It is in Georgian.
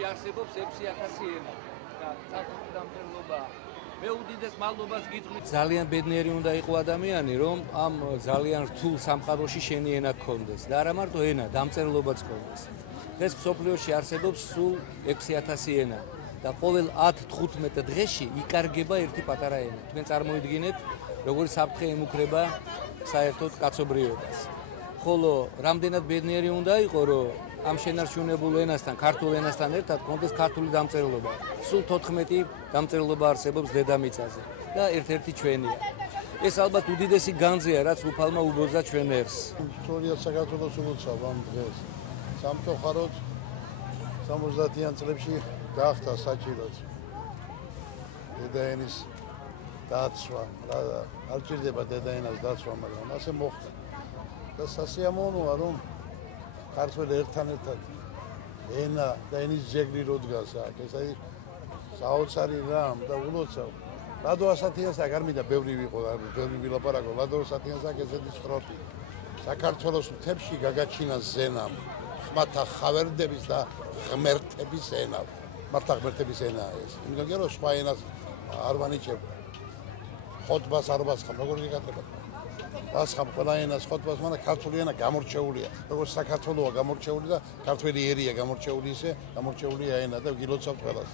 მსოფლიოში არსებობს 6000 ენა და საკუთარი დამწერლობა. მე უდიდეს მადლობას გითხრით. ძალიან ბედნიერი უნდა იყო ადამიანი, რომ ამ ძალიან რთულ სამყაროში შენი ენა გქონდეს და არა მარტო ენა, დამწერლობაც გქონდეს. ეს მსოფლიოში არსებობს სულ 6000 ენა და ყოველ 10-15 დღეში იკარგება ერთი პატარა ენა. თქვენ წარმოიდგინეთ, როგორი საფრთხე ემუქრება საერთოდ კაცობრიობას. ხოლო რამდენად ბედნიერი უნდა იყო, რომ ამ შენარჩუნებულ ენასთან, ქართულ ენასთან ერთად კონდეს ქართული დამწერლობა. სულ 14 დამწერლობა არსებობს დედამიწაზე და ერთ-ერთი ჩვენია. ეს ალბათ უდიდესი განძია, რაც უფალმა უბოძა ჩვენ ერს. ისტორია საქართველოს ულოცავ ამ დღეს. სამწუხაროდ 70-იან წლებში გახდა საჭიროც დედაენის დაცვა. არ ჭირდება დედაენას დაცვა, მაგრამ ასე მოხდა. და სასიამოვნოა, რომ ქართველი ერთად ენა და ენის ძეგლი რო დგას აქ, ეს არის საოცარი რამ და ულოცავ. რადო 100-იანს აქ არ მინდა ბევრი ვიყო, ბევრი ვილაპარაკო, რადო 100-იანს აქ ესეთი სტროფი. საქართველოს მთებში გაგაჩინა ზენამ, ხმათა ხავერდების და ღმერთების ენა. მართლა ღმერთების ენაა ეს. იმიტომ რომ სხვა ენას არ ვანიჭებ. ხოტბას არ ვასხამ, როგორ გიკეთება? ვასხამ ყველა ენას ხოტბას, მაგრამ ქართული ენა გამორჩეულია. როგორც საქართველოა გამორჩეული და ქართველი ერია გამორჩეული ისე, გამორჩეულია ენა და გილოცავთ ყველას.